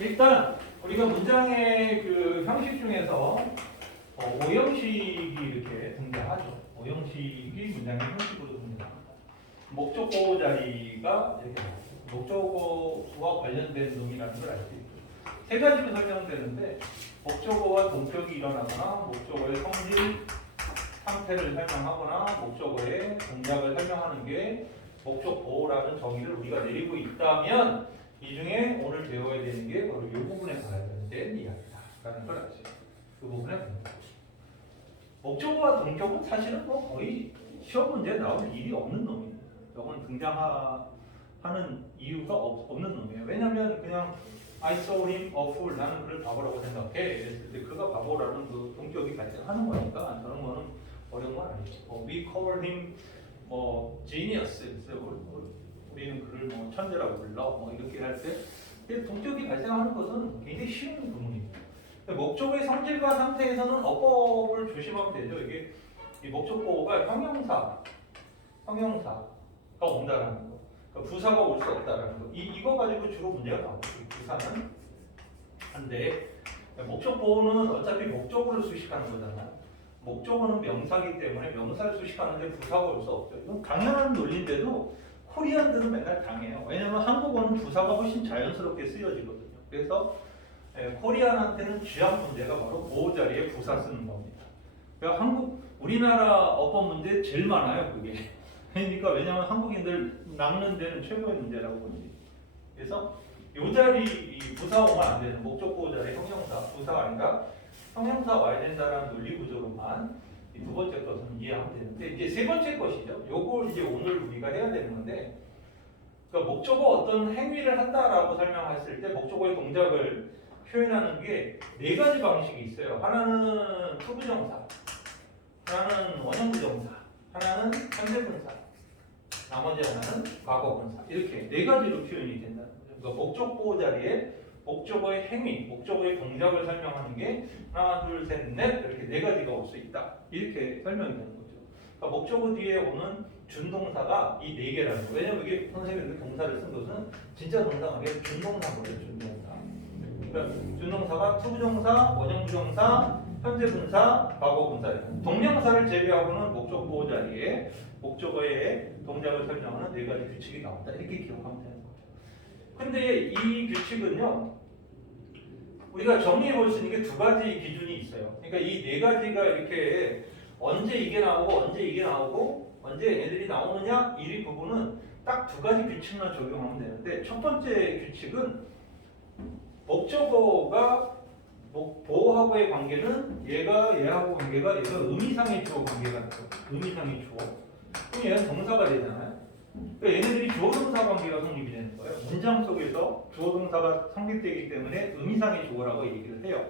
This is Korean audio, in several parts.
일단 우리가 문장의 그 형식 중에서 오형식이 이렇게 등장하죠. 오형식이 문장의 형식으로 등장합니다. 목적보 자리가 이렇게 목적어와 관련된 놈이라는 걸 알 수 있죠. 세 가지로 설명되는데 목적어와 동격이 일어나거나 목적어의 성질 상태를 설명하거나 목적어의 동작을 설명하는 게 목적보호라는 정의를 우리가 내리고 있다면 이 중에 오늘 배워야 되는 게 바로 이 부분에 관련된 이야기다라는 걸 알죠. 그 부분에 목적어와 동격은 사실은 뭐 거의 시험 문제에 나올 일이 없는 놈이에요. 이건 등장하는 이유가 없는 놈이에요. 왜냐하면 그냥 I saw him a fool, 나는 그를 바보라고 생각해. 그랬을 때 그가 바보라는 그 동격이 발생하는 거니까 그런 거는 어려운 건 아니죠. We call him genius. 우리는 그를 뭐 천재라고 불러. 이렇게 할 때 동격이 발생하는 것은 굉장히 쉬운 부분입니다. 목적의 성질과 상태에서는 어법을 조심하면 되죠. 이게 이 목적보호가 형용사가 온다라는 거, 그러니까 부사가 올 수 없다라는 거. 이거 가지고 주로 문제가 나오고 부사는 한데 목적보호는 어차피 목적어를 수식하는 거잖아요. 목적어는 명사이기 때문에 명사를 수식하는데 부사가 올 수 없죠. 이건 당연한 논리인데도 코리안들은 맨날 당해요. 왜냐하면 한국어는 부사가 훨씬 자연스럽게 쓰여지거든요. 그래서 코리안한테는 쥐약 문제가 바로 보호 자리에 부사 쓰는 겁니다. 그러니까 우리나라 어법 문제 제일 많아요, 그게. 그러니까 왜냐하면 한국인들 낚는 데는 최고의 문제라고 보니. 그래서 이 자리 부사 오면 안 되는 목적 보호 자리 형용사 부사가 아니라 형용사 와야 된다라는 논리 구조로만 이 두 번째 것은 이해하면 되는데 이제 세 번째 것이죠. 요걸 이제 오늘 우리가 해야 되는 건데, 그러니까 목적어 어떤 행위를 한다라고 설명했을 때 목적어의 동작을 표현하는 게 네 가지 방식이 있어요. 하나는 투부정사, 하나는 원형부정사, 하나는 현재분사, 나머지 하나는 과거분사. 이렇게 네 가지로 표현이 된다는 거죠. 그러니까 목적보호 자리에 목적어의 행위, 목적어의 동작을 설명하는 게 하나, 둘, 셋, 넷 이렇게 네 가지가 올 수 있다. 이렇게 설명이 되는 거죠. 그러니까 목적어 뒤에 오는 준동사가 이 네 개라는 거예요. 왜냐면 이게 선생님이 동사를 쓴 것은 진짜 동사가 아니라 준동사거든요. 준동사. 그러니까 준동사가 투부정사, 원형부정사, 현재분사, 과거분사. 동명사를 제외하고는 목적보호 자리에 목적어의 동작을 설명하는 네 가지 규칙이 나온다. 이렇게 기억하면 되는 거죠. 근데 이 규칙은요, 우리가 정리해 볼 수 있는 게 두 가지 기준이 있어요. 그러니까 이 네 가지가 이렇게 언제 이게 나오고 언제 이게 나오고 언제 애들이 나오느냐 이 부분은 딱 두 가지 규칙만 적용하면 되는데, 첫 번째 규칙은 목적어가 보호하고의 관계는 얘하고 관계가 얘가 의미상의 주어 관계가 있고, 의미상의 주어. 그럼 얘는 동사가 되잖아요. 그러니까 얘네들이 주어동사 관계가 성립이 되는 거예요. 문장 속에서 주어동사가 성립되기 때문에 의미상의 주어라고 얘기를 해요.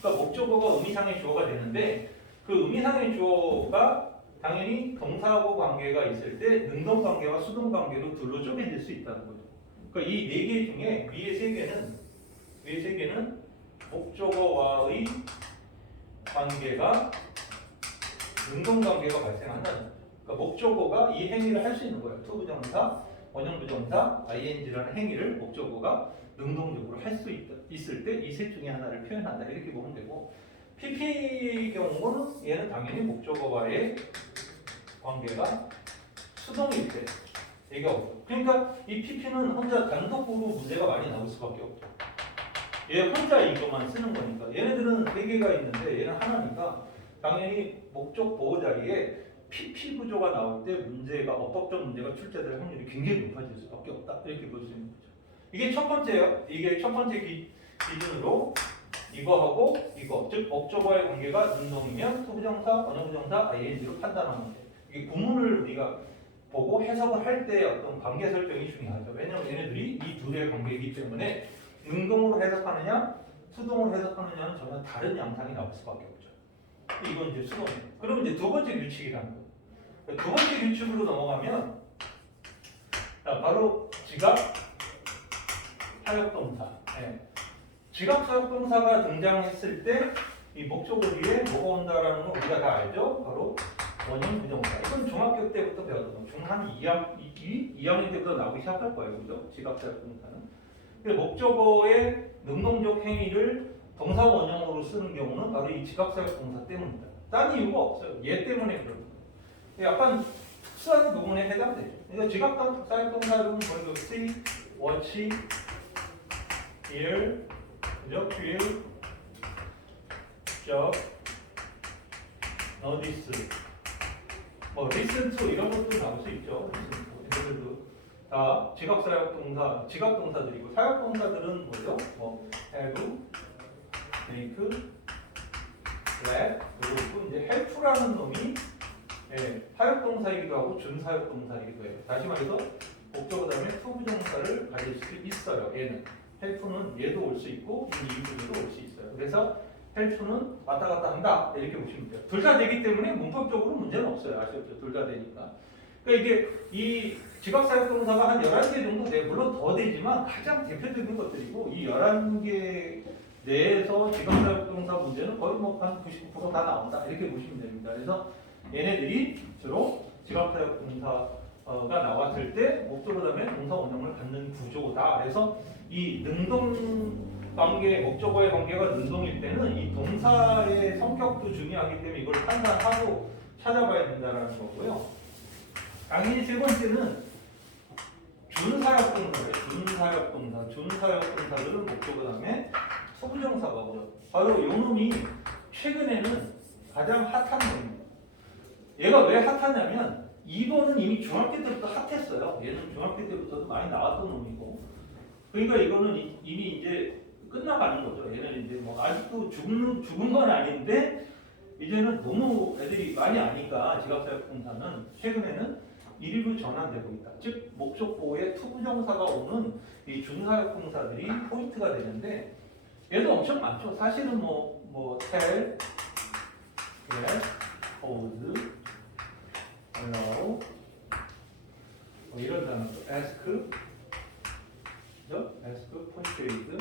그러니까 목적어가 의미상의 주어가 되는데 그 의미상의 주어가 당연히 동사하고 관계가 있을 때 능동 관계와 수동 관계로 둘로 쪼개질 수 있다는 거죠. 그러니까 이 네 개 중에 위에 세 개는 목적어와의 관계가 능동 관계가 발생한다는 거죠. 그러니까 목적어가 이 행위를 할 수 있는 거예요. 투부정사, 원형부정사, ing라는 행위를 목적어가 능동적으로 할 수 있을 때 이 셋 중에 하나를 표현한다. 이렇게 보면 되고, pp의 경우는 얘는 당연히 목적어와의 관계가 수동일 때 얘가 없죠. 그러니까 이 pp는 혼자 단독으로 문제가 많이 나올 수밖에 없죠. 얘 혼자 이것만 쓰는 거니까. 얘네들은 세 개가 있는데 얘는 하나니까 당연히 목적 보호 자리에 PP 구조가 나올 때 문제가 어법적 문제가 출제될 확률이 굉장히 높아질 수밖에 없다. 이렇게 볼 수 있는 거죠. 이게 첫 번째예요. 이게 첫 번째 기준으로 이거하고 이거, 즉 목적어의 관계가 능동이면 투부정사, 원형부정사, ing로 판단하면 돼. 이게 구문을 우리가 보고 해석을 할 때 어떤 관계 설정이 중요하죠. 왜냐하면 얘네들이 이 둘의 관계이기 때문에 능동으로 해석하느냐, 수동으로 해석하느냐는 전혀 다른 양상이 나올 수밖에 없죠. 이건 이제 수동이에요. 그러면 이제 두 번째 규칙이라는 거예요. 두 번째 규칙으로 넘어가면 바로 지각 사역동사. 네. 지각 사역동사가 등장했을 때 이 목적어 뒤에 뭐가 온다라는 거 우리가 다 알죠? 바로 원형 부정사. 이건 중학교 때부터 배웠던 거. 중한 2학년 때부터 나오기 시작할 거예요. 그죠? 지각 사역동사는. 근데 목적어의 능동적 행위를 동사 원형으로 쓰는 경우는 바로 이 지각사역 동사 때문입니다. 다른 이유가 없어요. 얘 때문에 그런 거예요. 약간 특수한 부분에 해당되죠. 그러니까 지각사역 동사는 거의 그 see, watch, hear, 그죠? feel, job, notice, 뭐 listen to 이런 것도 나올 수 있죠. listen to. 얘네들도 다 지각사역 동사, 지각 동사들이고 사역 동사들은 뭐죠? 뭐 have, make, let 그리고 이제 help라는 놈이 사역 동사이기도 하고 준사역 동사이기도 해요. 다시 말해서 목적어 다음에 투부정사를 가질 수 있어요. 얘는 help는 얘도 올 수 있고 이 부분도 올 수 있어요. 그래서 help는 왔다 갔다 한다 이렇게 보시면 돼요. 둘 다 되기 때문에 문법적으로 문제는 없어요. 아시겠죠? 둘 다 되니까. 그러니까 이게 이 지각사역 동사가 한 11개 정도 돼. 물론 더 되지만 가장 대표적인 것들이고 이 11개 내에서 지각사역 동사 문제는 거의 뭐 한 99% 다 나온다. 이렇게 보시면 됩니다. 그래서 얘네들이 주로 지각사역 동사가 나왔을 때 목적어 다음에 동사 원형을 갖는 구조다. 그래서 이 능동 관계, 목적어의 관계가 능동일 때는 이 동사의 성격도 중요하기 때문에 이걸 판단하고 찾아봐야 된다는 거고요. 당연히 세 번째는 준사역 동사예요. 준사역 동사. 준사역 동사들은 목적어 다음에 소부정사가 오죠. 바로 이 놈이 최근에는 가장 핫한 놈입니다. 얘가 왜 핫하냐면 2번은 이미 중학교 때부터 핫했어요. 얘는 중학교 때부터도 많이 나왔던 놈이고. 그러니까 이거는 이미 이제 끝나가는 거죠. 얘는 이제 뭐 아직도 죽은 건 아닌데 이제는 너무 애들이 많이 아니까 지각사역 동사는 최근에는 일부 전환되고 있다. 즉 목적보호에 투부정사가 오는 이 준사역 동사들이 포인트가 되는데 얘도 엄청 많죠. 사실은 뭐 tell, get, hold, allow 뭐 이런 단어, ask, 그죠? ask, persuade,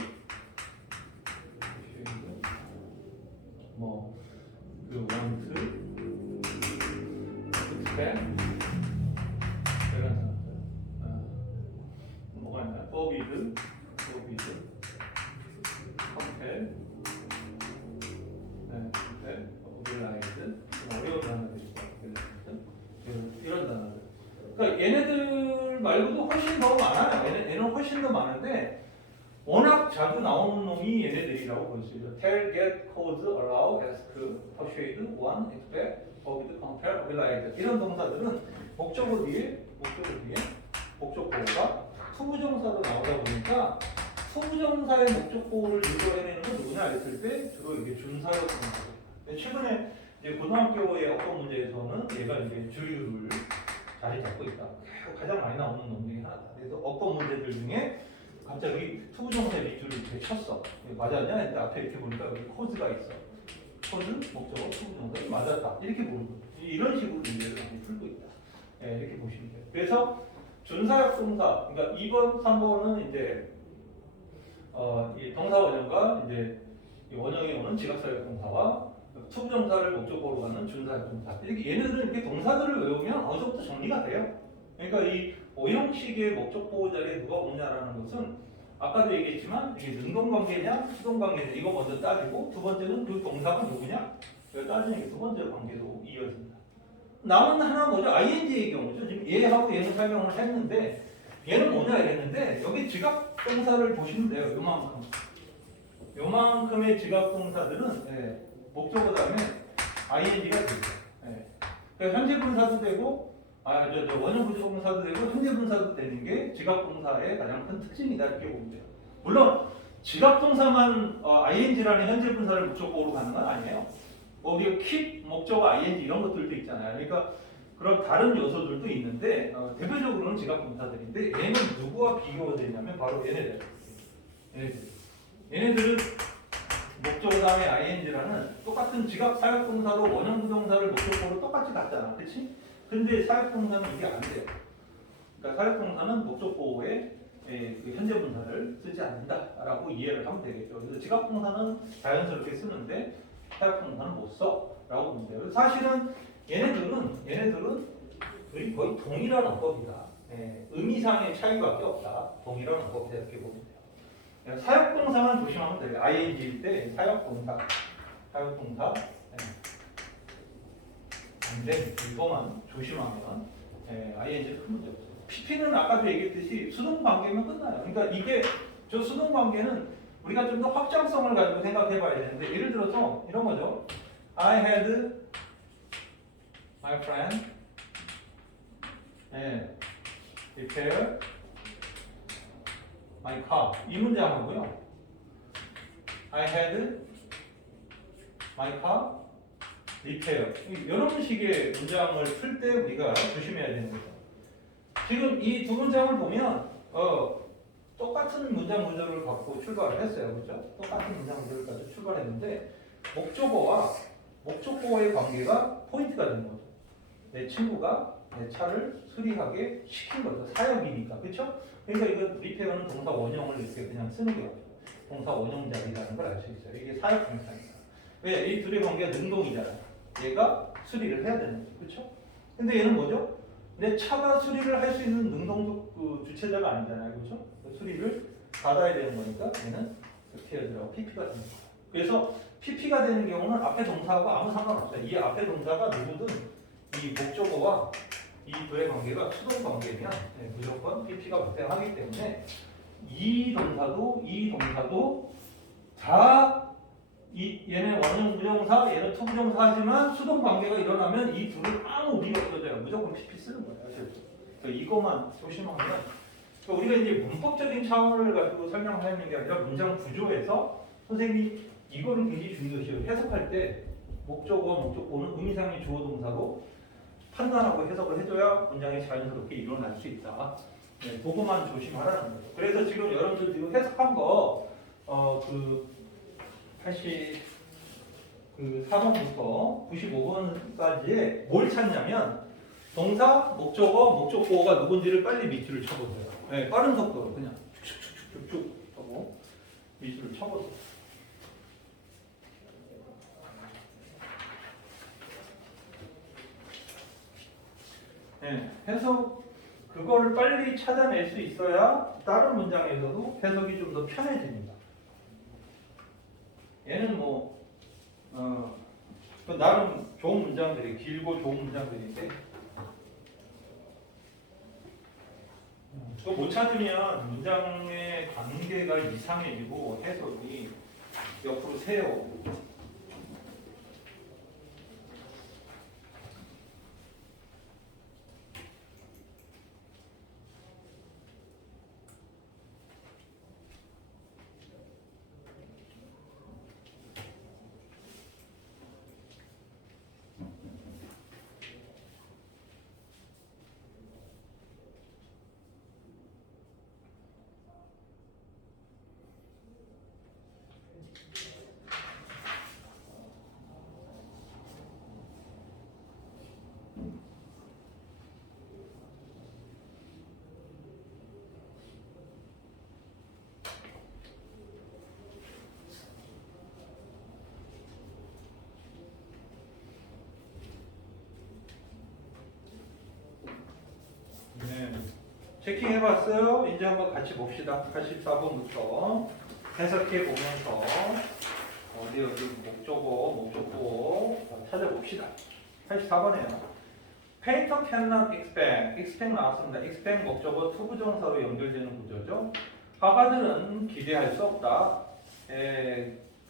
뭐 그 want, expect 이런 단어들. 뭐가 있나? forbid, compel, oblige, 어려운 단어들이 있죠. 이런 단어들. 그러니까 얘네들 말고도 훨씬 더 많아요. 얘는 훨씬 더 많은데 워낙 자주 나오는 놈이 얘네들이라고 볼 수 있어요. tell, get, cause, allow, ask, persuade, want, expect, forbid, compel, oblige 이런 동사들은 목적어 뒤에 목적보호가 투부정사로 나오다 보니까 투부정사의 목적보호를 유도해내는 건 누구냐 했을 때 주로 이게 준사역 동사입니다. 최근에 이제 고등학교의 어떤 문제에서는 얘가 이제 주류를 자리 잡고 있다. 가장 많이 나오는 놈 중에 하나다. 그래서 어떤 문제들 중에 갑자기 투부정사의 밑줄을 이렇게 쳤어. 맞았냐? 근데 앞에 이렇게 보니까 여기 코즈가 있어. 코즈, 목적어, 투부정사가 맞았다. 이렇게 보는 거죠. 이런 식으로 문제를 많이 풀고 있다. 네, 이렇게 보시면 돼요. 그래서 준사역 동사, 그러니까 2번, 3번은 이제 이 동사 원형과 이제 이 원형이 오는 지각사역 동사와 투부정사를 목적어로 하는 준사역 동사. 이렇게 얘네들은 이렇게 동사들을 외우면 어느 정도 정리가 돼요. 그러니까 이 오형식의 목적보호 자리에 누가 오느냐라는 것은 아까도 얘기했지만 이게 능동관계냐, 수동관계냐 이거 먼저 따지고 두 번째는 그 동사가 누구냐 이걸 따지는 게 두 번째 관계로 이어집니다. 남은 하나 뭐죠? ing의 경우죠. 지금 얘하고 얘는 설명을 했는데 얘는 뭐냐 이랬는데 여기 지각 동사를 보시면 돼요. 요만큼의 지각 동사들은 목적어 다음에 ing가 되죠. 그러니까 현재 분사도 되고 원형 부족 분사도 되고 현재 분사도 되는 게 지각 동사의 가장 큰 특징이다 이렇게 보면 돼요. 물론 지각 동사만 ing라는 현재 분사를 목적어로 가는 건 아니에요. 뭐 우리가 keep, 목적어, ing 이런 것들도 있잖아요. 그러니까 그런 다른 요소들도 있는데 대표적으로는 지각 동사들인데 얘는 누구와 비교가 되냐면 바로 얘네들. 얘네들은 목적어 다음에 ing라는 똑같은 지각 사역 동사로 원형 부동사를 목적어로 똑같이 갖잖아, 그렇지? 근데 사역 동사는 이게 안 돼요. 그러니까 사역 동사는 목적보호에 그 현재 분사를 쓰지 않는다라고 이해를 하면 되겠죠. 그래서 지각 동사는 자연스럽게 쓰는데 사역 동사는 못 써라고 보면 돼요. 사실은 얘네들은 거의 동일한 어법이다. 의미상의 차이밖에 없다. 동일한 어법이다 이렇게 보면 돼요. 사역동사만 조심하면 돼요. ing일 때 사역동사. 근데 이거만 조심하면 ing는 큰 문제 없어요. PP는 아까도 얘기했듯이 수동 관계면 끝나요. 그러니까 이게 저 수동 관계는 우리가 좀 더 확장성을 가지고 생각해 봐야 되는데 예를 들어서 이런 거죠. I had my friend repair my car. 이 문장하고요. I had my car repair. 이런 식의 문장을 풀 때 우리가 조심해야 되는 거죠. 지금 이 두 문장을 보면 똑같은 문장 구조를 갖고 출발을 했어요. 그렇죠? 똑같은 문장 구조를 가지고 출발했는데 목적어의 관계가 포인트가 되는 거죠. 내 친구가 내 차를 수리하게 시킨 거죠. 사역이니까. 그렇죠? 그러니까 이거 리페어는 동사 원형을 이렇게 그냥 쓰는 게 없죠. 동사 원형작이라는 걸 알 수 있어요. 이게 사역 동사입니다. 왜? 이 둘의 관계가 능동이잖아요. 얘가 수리를 해야 되는 거죠. 그렇죠? 근데 얘는 뭐죠? 내 차가 수리를 할 수 있는 능동적 주체자가 아니잖아요. 그렇죠? 수리를 받아야 되는 거니까 얘는 이렇게 들어가고 PP가 되는 거예요. 그래서 PP가 되는 경우는 앞에 동사하고 아무 상관없어요. 이 앞에 동사가 누구든 이 목적어와 이 둘의 관계가 수동 관계면 무조건 PP가 발생하기 때문에 이 동사도 다 얘네 원형 부정사, 얘는 투부정사 하지만 수동 관계가 일어나면 이 둘은 아무 의미가 없어져요. 무조건 PP 쓰는 거예요. 그래서 이것만 조심하면 우리가 이제 문법적인 차원을 가지고 설명하는 게 아니라 문장 구조에서 선생님이 이거를 굉장히 중요시해요. 해석할 때 목적어는 의미상의 주어 동사로 판단하고 해석을 해줘야 문장이 자연스럽게 일어날 수 있다. 그거만 조심하라는 거죠. 그래서 지금 여러분들 지금 해석한 거 그 84번부터 95번까지에 뭘 찾냐면 동사, 목적어가 누군지를 빨리 밑줄을 쳐보세요. 빠른 속도로 그냥 쭉쭉쭉쭉 하고 밑줄을 쳐보세요. 해석 그거를 빨리 찾아낼 수 있어야 다른 문장에서도 해석이 좀 더 편해집니다. 얘는 나름 좋은 문장들이 길고 좋은 문장들인데 그거 못 찾으면 문장의 관계가 이상해지고 해석이 옆으로 새요. 체킹해봤어요? 이제 한번 같이 봅시다. 84번부터 해석해 보면서 어디 목적어 찾아봅시다. 84번에요. Painter cannot expect 나왔습니다. expect 목적어 투부정사로 연결되는 구조죠. 화가들은 기대할 수 없다.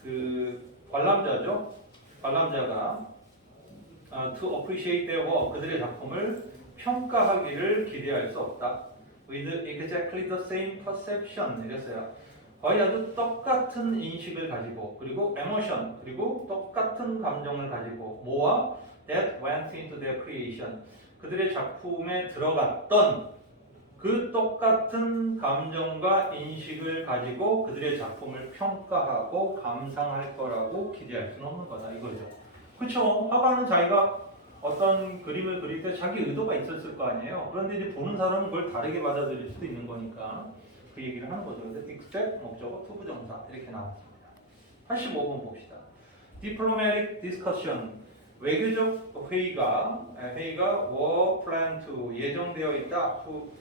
그 관람자죠. 관람자가 to appreciate their work 그들의 작품을 평가하기를 기대할 수 없다. With exactly the same perception 이랬어요. 거의 아주 똑같은 인식을 가지고 그리고 emotion 그리고 똑같은 감정을 가지고 뭐와 that went into their creation 그들의 작품에 들어갔던 그 똑같은 감정과 인식을 가지고 그들의 작품을 평가하고 감상할 거라고 기대할 수는 없는 거다 이거죠. 그렇죠? 화가는 자기가 어떤 그림을 그릴 때 자기 의도가 있었을 거 아니에요. 그런데 이제 보는 사람은 그걸 다르게 받아들일 수도 있는 거니까 그 얘기를 하는 거죠. 그래서 expect 목적어 투부정사 이렇게 나왔습니다. 85번 봅시다. Diplomatic discussion 외교적 회의가 were planned to 예정되어 있다. to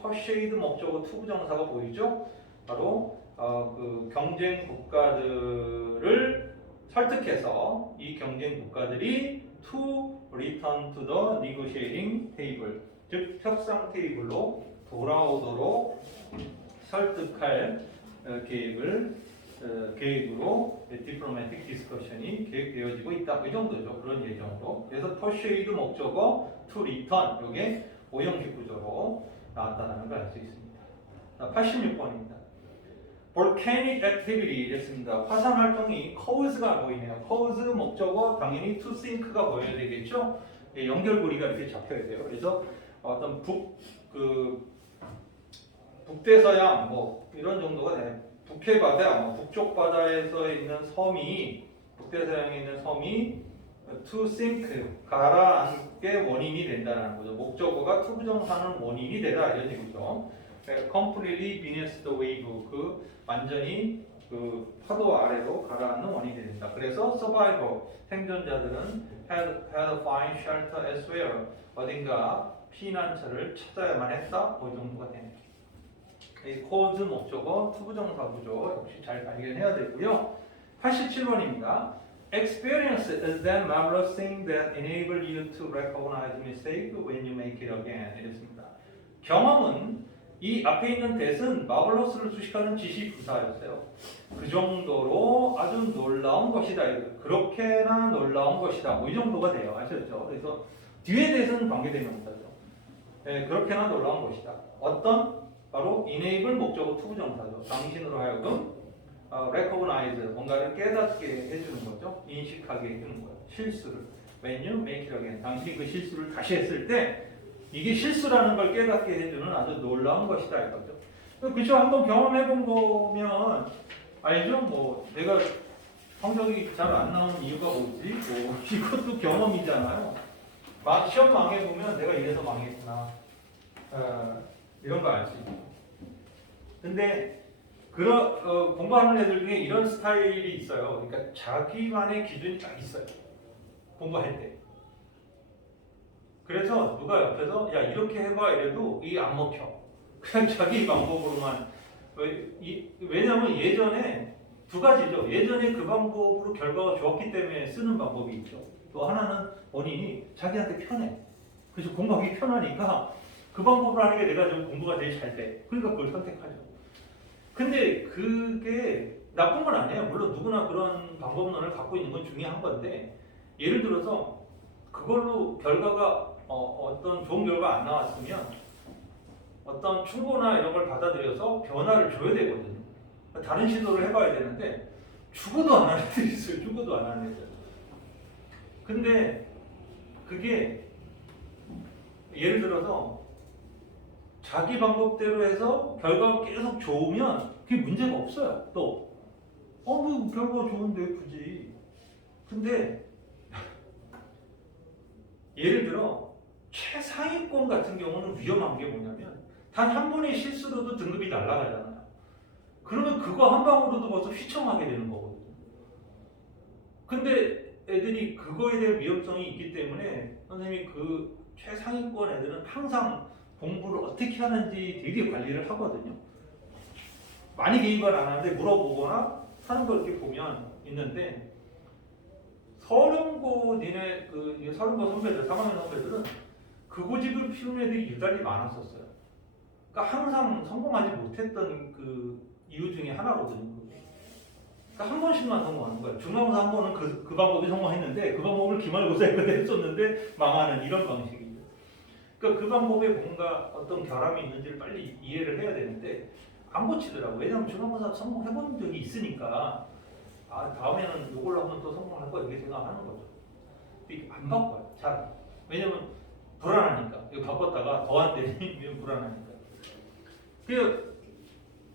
persuade 목적어 투부정사가 보이죠. 바로 그 경쟁 국가들을 설득해서 이 경쟁 국가들이 to return to the negotiating table, 즉 협상 테이블로 돌아오도록 설득할 계획으로 디플로매틱 디스커션이 계획되어지고 있다. 이 정도죠. 그런 예정으로. 그래서 persuade 목적어 to return 이게 오형식 구조로 나왔다는 걸 알 수 있습니다. 86번입니다. volcanic activity 이랬습니다. 화산 활동이 cause가 보이네요. cause 목적어 당연히 to sink가 보여야 되겠죠. 연결고리가 이렇게 잡혀야 돼요. 그래서 어떤 북대서양 뭐 이런 정도가 돼요. 북해바다, 북쪽 바다에서 있는 섬이 북대서양에 있는 섬이 to sink 가라앉게 원인이 된다는 거죠. 목적어가 투부정사는 원인이 되다 이런 얘기죠. completely beneath the wave 완전히 그 파도 아래로 가라앉는 원인이 된다. 그래서 survivor 생존자들은 had a find shelter elsewhere 어딘가 피난처를 찾아야만 했다. 그 정도가 됩니다. 이 cause 목적어 투부정사 구조 역시 잘 발견해야 되고요. 87번입니다. Experience is that marvelous thing that enable you to recognize mistake when you make it again. 이랬습니다. 경험은 이 앞에 있는 that은 마블러스를 수식하는 지시 부사였어요. 그 정도로 아주 놀라운 것이다. 그렇게나 놀라운 것이다. 뭐 이 정도가 돼요. 아셨죠? 그래서 뒤에 that은 관계대명사죠. 네, 그렇게나 놀라운 것이다. 어떤? 바로 enable 목적어 투부정사죠. 당신으로 하여금 recognize 뭔가를 깨닫게 해주는 거죠. 인식하게 해주는 거예요. 실수를. When you make it again. 당신이 그 실수를 다시 했을 때 이게 실수라는 걸 깨닫게 해주는 아주 놀라운 것이다 이거죠. 그렇죠. 한번 경험해본 거면 알죠. 뭐 내가 성적이 잘 안 나오는 이유가 뭐지? 뭐 이것도 경험이잖아요. 시험 망해보면 내가 이래서 망했구나. 이런 거 알 수 있죠. 근데 공부하는 애들 중에 이런 스타일이 있어요. 그러니까 자기만의 기준이 딱 있어요. 공부할 때. 그래서 누가 옆에서 야 이렇게 해봐 이래도 이게 안 먹혀. 그냥 자기 방법으로만. 왜냐면 예전에 두 가지죠. 예전에 그 방법으로 결과가 좋았기 때문에 쓰는 방법이 있죠. 또 하나는 원인이 자기한테 편해. 그래서 공부하기 편하니까 그 방법으로 하는 게 내가 좀 공부가 제일 잘 돼. 그러니까 그걸 선택하죠. 근데 그게 나쁜 건 아니에요. 물론 누구나 그런 방법론을 갖고 있는 건 중요한 건데 예를 들어서 그걸로 결과가 어떤 좋은 결과가 안 나왔으면 어떤 충고나 이런 걸 받아들여서 변화를 줘야 되거든요. 다른 시도를 해봐야 되는데 죽어도 안 하는 애들이 있어요. 죽어도 안 하는 애들. 근데 그게 예를 들어서 자기 방법대로 해서 결과가 계속 좋으면 그게 문제가 없어요. 또 뭐 결과가 좋은데 굳이. 근데 예를 들어 최상위권 같은 경우는 위험한 게 뭐냐면 단 한 번의 실수로도 등급이 날아가잖아요. 그러면 그거 한 방으로도 벌써 휘청하게 되는 거거든요. 근데 애들이 그거에 대한 위험성이 있기 때문에 선생님이 그 최상위권 애들은 항상 공부를 어떻게 하는지 되게 관리를 하거든요. 많이 개입을 안 하는데 물어보거나 하는 걸 이렇게 보면 있는데 서른고 서른고 선배들, 3학년 선배들은 그 고집을 피우는 애들이 유달리 많았었어요. 그러니까 항상 성공하지 못했던 그 이유 중에 하나거든요. 그러니까 한 번씩만 성공하는 거예요. 중간고사 한 번은 그 방법이 성공했는데 그 방법을 기말고사에 했었는데 망하는 이런 방식이죠. 그러니까 그 방법에 뭔가 어떤 결함이 있는지를 빨리 이해를 해야 되는데 안 고치더라고요. 왜냐하면 중간고사 성공해본 적이 있으니까 다음에는 이걸로 하면 또 성공할 거야 이렇게 생각하는 거죠. 근데 안 바꿔요. 잘. 왜냐면 불안하니까. 이거 바꿨다가 더 안 되면 불안하니까. 그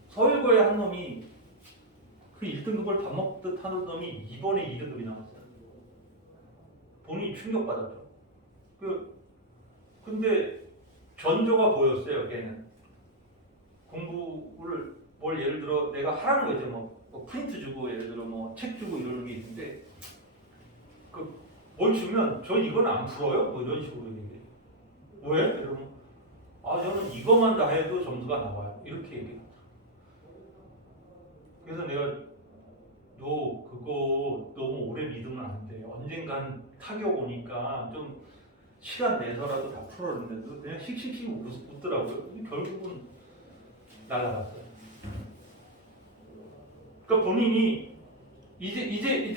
서울고의 한 놈이 그 1등급을 밥 먹듯 하는 놈이 이번에 2등급이 나왔어요. 본인이 충격받았죠. 근데 전조가 보였어요. 걔는 공부를 뭘 예를 들어 내가 하라는 거 있죠. 뭐 프린트 주고 예를 들어 뭐 책 주고 이러는 게 있는데 뭘 주면 전 이건 안 풀어요. 뭐 이런 식으로 얘기해요. 왜? 이러면 저는 이것만 다 해도 점수가 나와요. 이렇게 얘기해요. 그래서 내가 너 그거 너무 오래 믿으면 안 돼. 언젠간 타격 오니까 좀 시간 내서라도 다 풀었는데도 그냥 씩씩씩 웃더라고요. 결국은 날아갔어요. 그러니까 본인이 이제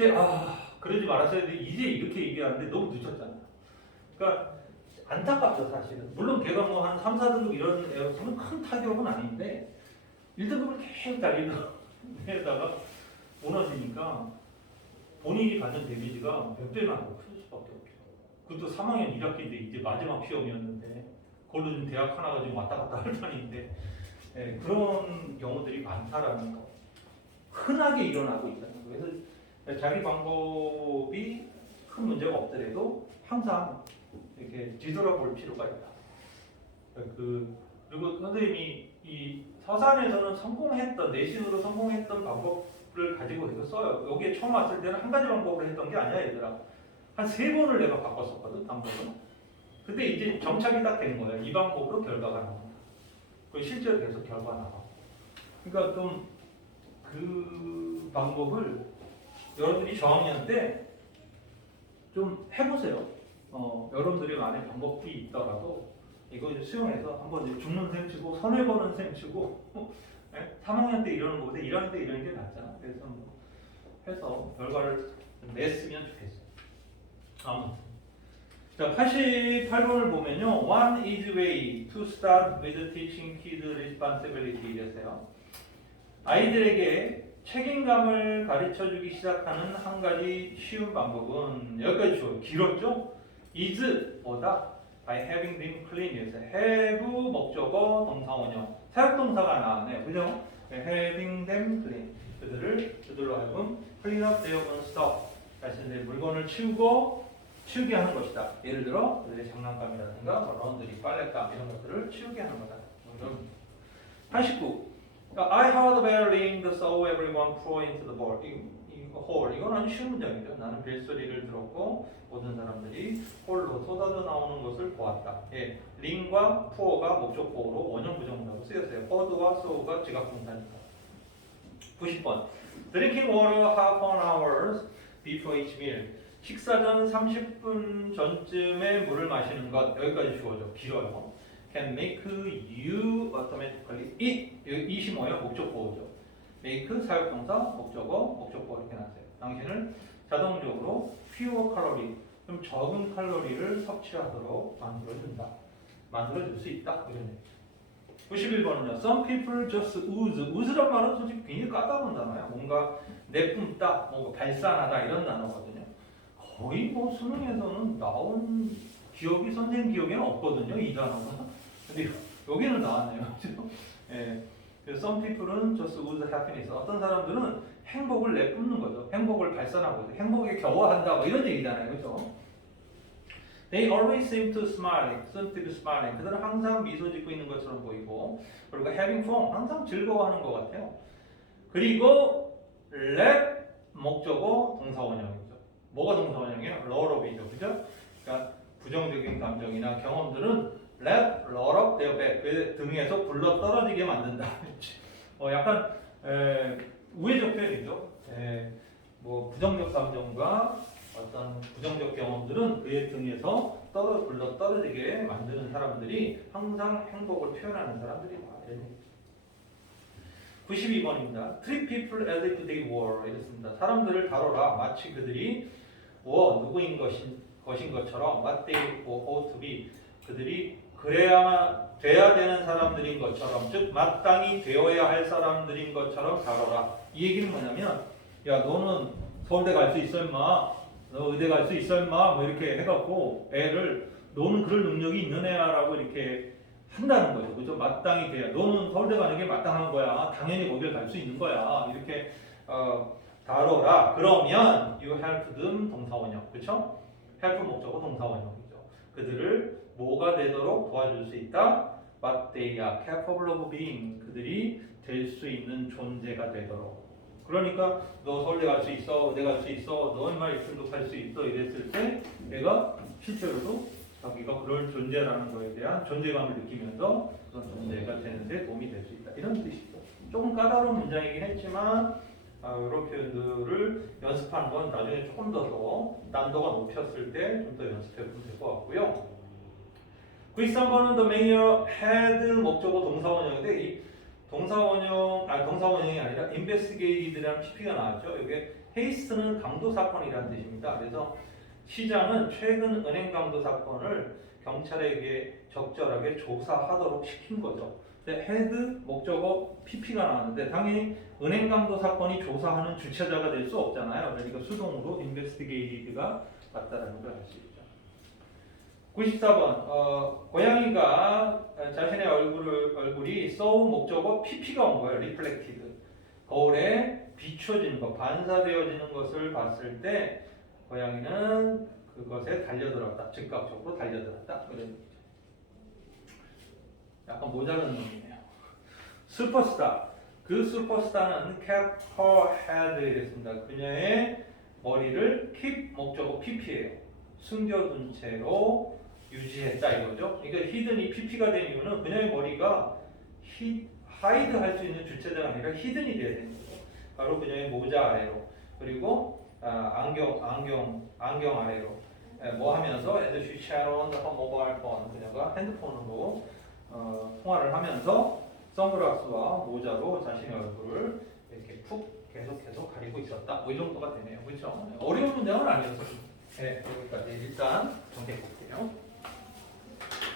그러지 말았어야 돼. 이제 이렇게 얘기하는데 너무 늦었잖아. 그러니까 안타깝죠 사실은. 물론 걔가 뭐 한 3, 4등급 이런 애였으면 큰 타격은 아닌데 1등급을 계속 달리던 애에다가 무너지니까 본인이 받는 데미지가 몇 배나 더 클 수밖에 없죠. 그것도 3학년 1학기인데 이제 마지막 시험이었는데 그걸로 지금 대학 하나가 지금 왔다 갔다 할 판인데 그런 경우들이 많다라는 거. 흔하게 일어나고 있다는 거. 그래서 자기 방법이 큰 문제가 없더라도 항상 이렇게 뒤돌아볼 필요가 있다. 그리고 선생님이 이 서산에서는 성공했던 내신으로 성공했던 방법을 가지고 해서 써요. 여기에 처음 왔을 때는 한 가지 방법을 했던 게 아니야, 얘들아. 한 3번을 내가 바꿨었거든, 방법은. 근데 이제 정착이 딱 된 거야. 이 방법으로 결과가 나온다. 그 실제로 계속 결과 나와. 그러니까 좀 그 방법을 여러분들이 저학년 때 좀 해보세요. 여러분들이 만약 방법이 있더라도 이거 이제 수용해서 한번 이제 죽는 셈 치고 손해보는 셈 치고 3학년 때 이러는 것보다 1학년 때 이러는 게 낫잖아. 그래서 뭐 해서 결과를 냈으면 좋겠어요. 아무튼 자 88번을 보면요. One easy way to start with teaching kids responsibility 이랬어요. 아이들에게 책임감을 가르쳐주기 시작하는 한 가지 쉬운 방법은 여기까지 줘요. 길었죠? is보다 by having them clean have 목적어 동사원형 사역동사가 나왔네요. 그죠? having them clean 그들로 하여금 clean up their own stuff 자신들의 물건을 치우게 하는 것이다. 예를 들어 그들의 장난감이라든가 런드리, 빨랫감 이런 것들을 치우게 하는 거다. 89 I heard bell ring, so everyone pour into the bowl. 홀 이건 아주 쉬운 문장이죠. 나는 벨소리를 들었고 모든 사람들이 홀로 쏟아져 나오는 것을 보았다. 예, 링과 puor가 목적보호로 원형 부정문으로 쓰였어요. heard와 saw가 지각동사니까. 90번 Drinking water half an hour before each meal. 식사 전 30분 전쯤에 물을 마시는 것 여기까지 주어져. 길어요. Can make you automatically eat. eat이 뭐예요? 목적보호죠. make 사역동사, 목적어 이렇게 나왔어요. 당신을 자동적으로 fewer 칼로리, 좀 적은 칼로리를 섭취하도록 만들어줄 수 있다. 이런 얘기죠. 91번은요. Some people just ooze란 말은 솔직히 굉장히 까다로운 단어야. 뭔가 내뿜다, 뭔가 발산하다 이런 단어거든요. 거의 뭐 수능에서는 나온 기억이 선생님 기억에는 없거든요. 이 단어가. 근데 여기는 나왔네요. 그렇죠? 예. 그래서 some people은 just ooze happiness. 어떤 사람들은 행복을 내뿜는 거죠. 행복을 발산하고 있어요. 행복에 겨워한다. 뭐 이런 얘기잖아요. 그렇죠? They always seem to smiling. 그들은 항상 미소 짓고 있는 것처럼 보이고 그리고 having fun. 항상 즐거워하는 것 같아요. 그리고 let 목적어 동사원형이죠. 뭐가 동사원형이에요? 러럽이죠. 그죠? 그러니까 부정적인 감정이나 경험들은 let roll up their back. 그 등에서 굴러 떨어지게 만든다. 약간 우회적 표현이죠. 뭐 부정적 감정과 어떤 부정적 경험들은 그의 등에서 굴러 떨어지게 만드는 사람들이 항상 행복을 표현하는 사람들이 많아요. 92번입니다. Treat people as if they were. 이랬습니다. 사람들을 다뤄라. 마치 그들이 누구인 것인 것처럼 what they ought to be. 그들이 그래야 돼야 되는 사람들인 것처럼, 즉 마땅히 되어야 할 사람들인 것처럼 다뤄라. 이 얘기는 뭐냐면, 야 너는 서울대 갈 수 있어 임마, 너 의대 갈 수 있어 임마, 뭐 이렇게 해갖고 애를 너는 그럴 능력이 있는 애야라고 이렇게 한다는 거죠. 그죠? 마땅히 돼야. 너는 서울대 가는 게 마땅한 거야. 당연히 거기를 갈 수 있는 거야. 이렇게 다뤄라. 그러면 you help them 동사원형, 그렇죠? help 목적어 동사원형이죠. 그들을 뭐가 되도록 도와줄 수 있다? What they are capable of being. 그들이 될 수 있는 존재가 되도록. 그러니까 너 서울대 갈 수 있어, 의대 갈 수 있어, 너 인마 1등급 할 수 있어 이랬을 때 내가 실제로도 자기가 그럴 존재라는 거에 대한 존재감을 느끼면서 그런 존재가 되는데 도움이 될 수 있다. 이런 뜻이죠. 조금 까다로운 문장이긴 했지만 이런 표현들을 연습하는 건 나중에 조금 더 난도가 높였을 때 좀 더 연습해 보면 될 것 같고요. 93번은 the mayor had 목적어 동사원형인데 이 동사원형이 아니라 investigated라는 PP가 나왔죠. 이게 헤이스트는 강도 사건이라는 뜻입니다. 그래서 시장은 최근 은행 강도 사건을 경찰에게 적절하게 조사하도록 시킨 거죠. 근데 had 목적어 PP가 나왔는데 당연히 은행 강도 사건이 조사하는 주체자가 될 수 없잖아요. 그러니까 수동으로 investigated가 맞다라는 걸 알 수 있죠. 94번 고양이가 자신의 얼굴이 so 목적어 pp가 온 거예요. reflected 거울에 비춰지는 것, 반사되어지는 것을 봤을 때 고양이는 그것에 달려들었다. 즉각적으로 달려들었다. 이런 얘기죠. 약간 모자란 놈이네요. 슈퍼스타 그 슈퍼스타는 kept her head 이랬습니다. 그녀의 머리를 keep 목적어 pp예요. 숨겨둔 채로 유지했다 이거죠. 그러니까 히든이 pp가 된 이유는 그녀의 머리가 하이드 할 수 있는 주체자가 아니라 히든이 돼야 되는 거죠. 바로 그녀의 모자 아래로 그리고 안경 아래로 뭐 하면서 as she chatted on her mobile phone 그녀가 핸드폰으로 통화를 하면서 선글라스와 모자로 자신의 얼굴을 이렇게 푹 계속 가리고 있었다. 뭐 이 정도가 되네요. 그렇죠? 어려운 문장은 아니어서 여기까지 일단 정리해 볼게요.